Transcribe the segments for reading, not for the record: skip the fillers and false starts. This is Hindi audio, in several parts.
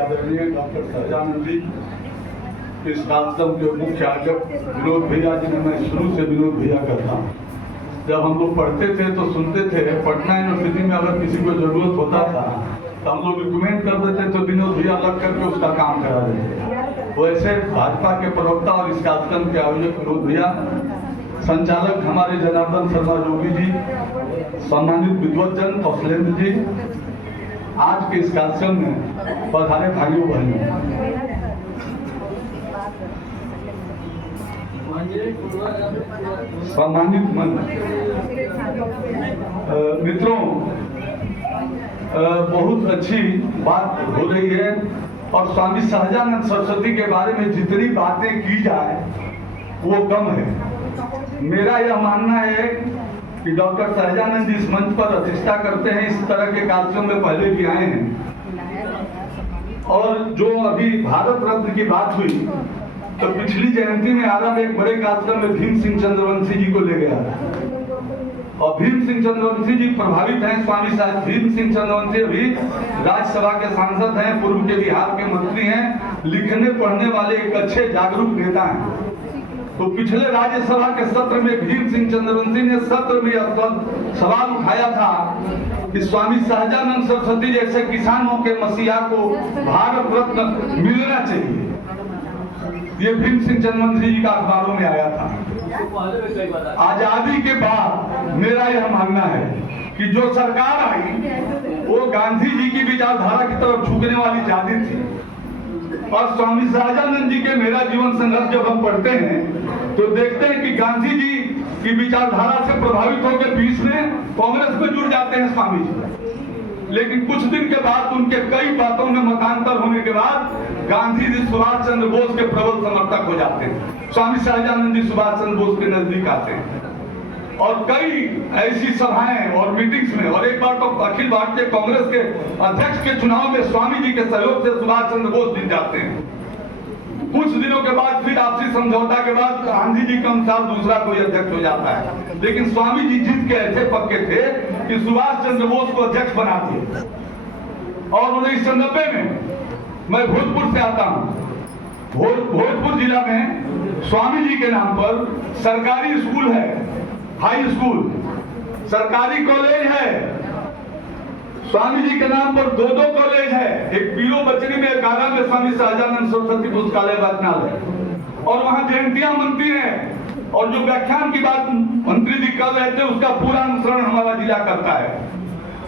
आदरणीय डॉक्टर सहजानंद जी, इस कार्यक्रम के मुख्य आयोजक विनोद भैया, जिन्हें मैं शुरू से विनोद भैया करता हूँ। जब हम लोग पढ़ते थे तो सुनते थे, पटना यूनिवर्सिटी में अगर किसी को जरूरत होता था तो हम लोग रिकमेंड कर देते तो विनोद भैया अलग करके उसका काम करा देते। वैसे भाजपा के प्रवक्ता और इस कार्यक्रम के आयोजक विनोद भैया, संचालक हमारे जनार्दन शर्मा जोगी जी, सम्मानित विद्वतजन कौशलेंद्र जी, आज के इस कार्यक्रम में पधारे भाइयों बहनों, सम्मानित मित्रों, बहुत अच्छी बात हो रही है और स्वामी सहजानंद सरस्वती के बारे में जितनी बातें की जाए वो कम है। मेरा यह मानना है कि डॉक्टर सहजानंद जी इस मंच पर प्रतिष्ठा करते हैं, इस तरह के कार्यक्रम में पहले भी आए हैं। और जो अभी भारत रत्न की बात हुई तो पिछली जयंती में आरंभ एक बड़े कार्यक्रम में भीम सिंह चंद्रवंशी जी को ले गया और भीम सिंह चंद्रवंशी जी प्रभावित हैं। स्वामी साहब भीम सिंह चंद्रवंशी अभी राज्यसभा के सांसद हैं, पूर्व के बिहार के मंत्री हैं, लिखने पढ़ने वाले एक अच्छे जागरूक नेता हैं। तो पिछले राज्यसभा के सत्र में भीम सिंह चंद्रवंशी ने सत्र में सवाल उठाया था कि स्वामी सहजानंद सरस्वती जैसे किसानों के मसीहा को भारत रत्न मिलना चाहिए। ये भीम सिंह चंद्रवंशी जी का अखबारों में आया था। आजादी के बाद मेरा यह मानना है कि जो सरकार आई वो गांधी जी की विचारधारा की तरफ झुकने वाली ज्यादा थी। और स्वामी सहजानंद जी के मेरा जीवन संघर्ष जब हम पढ़ते हैं तो देखते हैं कि गांधी जी की विचारधारा से प्रभावित होकर बीच में कांग्रेस में जुड़ जाते हैं स्वामी जी। लेकिन कुछ दिन के बाद उनके कई बातों में मतांतर होने के बाद गांधी जी सुभाष चंद्र बोस के प्रबल समर्थक हो जाते हैं। स्वामी सहजानंद जी सुभाष चंद्र बोस के नजदीक आते हैं और कई ऐसी सभाएं और मीटिंग्स में, और एक बार तो अखिल भारतीय कांग्रेस के अध्यक्ष के चुनाव में स्वामी जी के सहयोग से सुभाष चंद्र बोस जीत जाते हैं। कुछ दिनों के बाद फिर आपसी समझौता के बाद गांधी जी के अनुसार दूसरा कोई अध्यक्ष हो जाता है, लेकिन स्वामी जी जीत के ऐसे पक्के थे कि सुभाष चंद्र बोस को अध्यक्ष बना दिए। और 1990 में मैं भोजपुर से आता हूँ। भोजपुर जिला में स्वामी जी के नाम पर सरकारी स्कूल है, हाई स्कूल, सरकारी कॉलेज है। स्वामी जी के नाम पर दो कॉलेज है, एक पीरो बचनी में, एक आरा में स्वामी सहजानंद सरस्वती पुस्तकालय वाचनालय, और वहां जयंतियां मनती हैं। और जो व्याख्यान की बात मंत्री जी कर रहे थे उसका पूरा अनुसरण हमारा जिला करता है।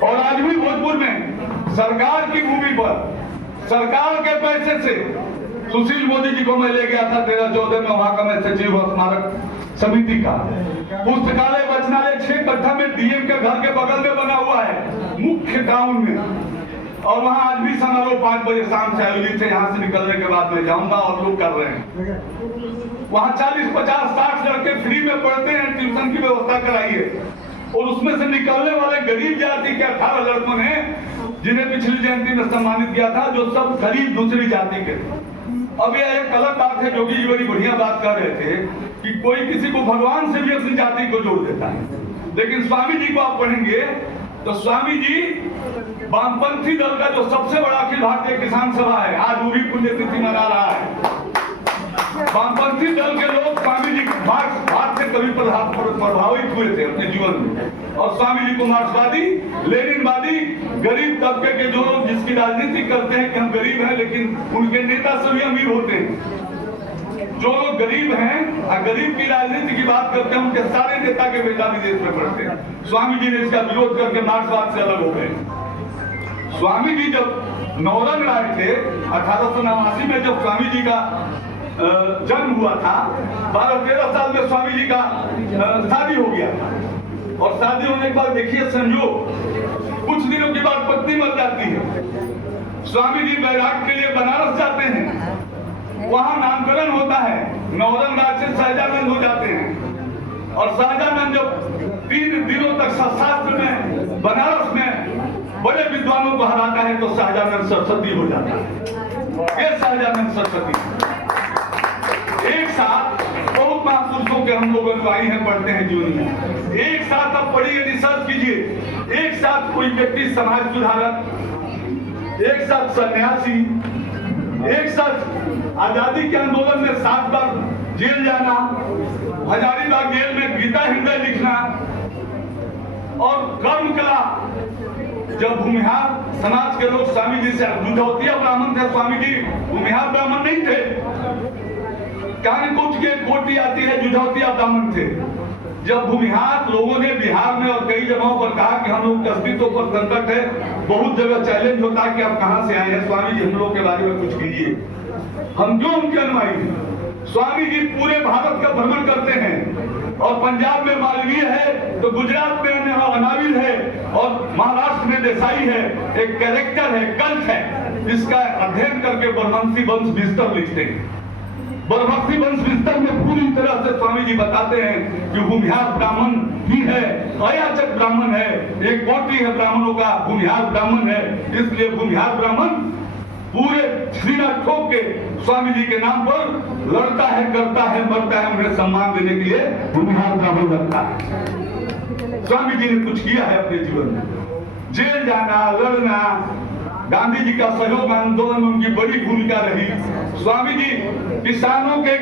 और आज भी भोजपुर में सरकार की भूमि पर सरकार के पैसे से सुशील मोदी जी को मैं ले गया था 13-14 में, वहां का मैं सचिव स्मारक समिति का। पुस्तकालय वाचनालय 6 कट्ठा में डीएम के घर के बगल में बना हुआ है, मुख्य टाउन में। और वहां आज भी समारोह 5 बजे शाम से आयोजित है। यहाँ से निकलने के बाद मैं जाऊंगा और लोग कर रहे हैं। वहां 40, 50, 60 लड़के फ्री में पढ़ते हैं, ट्यूशन की व्यवस्था कराइए। और उसमें से निकलने वाले गरीब जाति के 18 लड़कों ने, जिन्हें पिछली जयंती में सम्मानित किया था, जो सब गरीब दूसरी जाति के थे। अब यह एक अलग बात है, जोगी जी बड़ी बढ़िया बात कर रहे थे कि कोई किसी को भगवान से भी अपनी जाति को जोड़ देता है। लेकिन स्वामी जी को आप पढ़ेंगे तो स्वामी जी वामपंथी दल का जो सबसे बड़ा अखिल भारतीय किसान सभा है, आज वो भी पुण्यतिथि मना रहा है। वामपंथी दल के लोग स्वामी जी मार्क्स से कभी प्रभावित हुए थे अपने जीवन में। और स्वामी जी को मार्क्सवादी, लेनिनवादी, गरीब तबके के जो लोग जिसकी राजनीति करते हैं कि हम गरीब हैं, लेकिन उनके नेता सभी अमीर होते हैं। जो लोग गरीब हैं और गरीब की राजनीति की बात करते हैं, उनके सारे नेता के बेटा विदेश में पढ़ते हैं। स्वामी जी ने इसका विरोध करके मार्क्सवाद से अलग हो गए। स्वामी जी जब नौरंग राय थे 1889 में, जब स्वामी जी का जन्म हुआ था, 12-13 साल में स्वामी जी का शादी हो गया था। और शादी होने के बाद देखिए संयोग, कुछ दिनों के बाद पत्नी मर जाती है। स्वामी जी बैराग के लिए बनारस जाते हैं, वहां नामकरण होता है, नौरंग राज से सहजानंद हो जाते हैं। और सहजानंद जब 3 दिनों तक शास्त्र में बनारस में बड़े विद्वानों को हराता है तो सहजानंद सरस्वती हो जाता है। ये सहजानंद सरस्वती एक साथ बहुत महापुरुषों के हम लोग अनुयायी हैं, पढ़ते हैं जीवन में। एक साथ आप पढ़िए, रिसर्च कीजिए, एक साथ कोई व्यक्ति समाज सुधारक, एक साथ सन्यासी, एक साथ आजादी के आंदोलन में 7 बार जेल जाना, हजारीबाग जेल में गीता हृदय लिखना और कर्म कला। जब भूमिहार समाज के लोग स्वामी जी से जुझौतिया ब्राह्मण थे, स्वामी जी भूमिहार ब्राह्मण नहीं थे, कानकुट के कोटी आती है, जुझौतिया ब्राह्मण थे। जब भूमिहार लोगों ने बिहार में और कई जगहों पर कहा कि हम लोग के अस्तित्व पर संकट है, बहुत जगह चैलेंज होता है कि आप कहां से आए हैं स्वामी जी, हम लोग के बारे में कुछ कीजिए। हम क्यों उनके अनुयायी हैं? स्वामी जी पूरे भारत का भ्रमण करते हैं और पंजाब में मालवीय है तो गुजरात में अनाविल है और महाराष्ट्र में देसाई है। एक कैरेक्टर है, कल्ट है, इसका अध्ययन करके बरमसी वंश विस्तर लिखते हैं। बरमसी वंश विस्तर में पूरी तरह से स्वामी जी बताते हैं कि भूमिहार ब्राह्मण ही है, अयाचक ब्राह्मण है, एक कोटि है ब्राह्मणों का, भूमिहार ब्राह्मण है। इसलिए भूमिहार ब्राह्मण पूरे सीना ठोक के स्वामी जी के नाम पर लड़ता है, करता है, मरता है। उन्हें सम्मान देने के लिए भूमिहार ब्राह्मण लगता है। स्वामी जी ने कुछ किया है अपने जीवन में, जेल जाना, लड़ना, गांधी जी का सहयोग आंदोलन में उनकी बड़ी भूमिका रही। स्वामी जी किसानों के,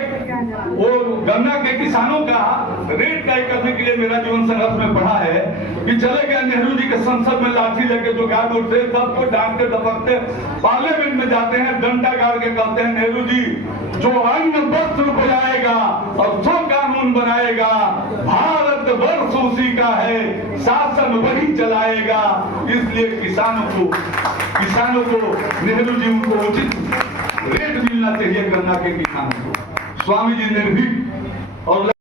वो गन्ना के किसानों का रेट तय करने के लिए मेरा जीवन संघर्ष में पढ़ा है कि चले गए नेहरू जी के संसद में लाठी लेके जो गार्ड उठते सबको डांटते दबकते, पार्लियामेंट में जाते हैं, डंडा गाड़ के कहते हैं नेहरू जी जो अन्न वस्त्र बनाएगा और जो कानून बनाएगा भारत वर्ष उसी का है, शासन वही चलाएगा। इसलिए किसानों को नेहरू जी उनको उचित रेट मिलना चाहिए गन्ना के किसानों को। स्वामी जी निर्भीक और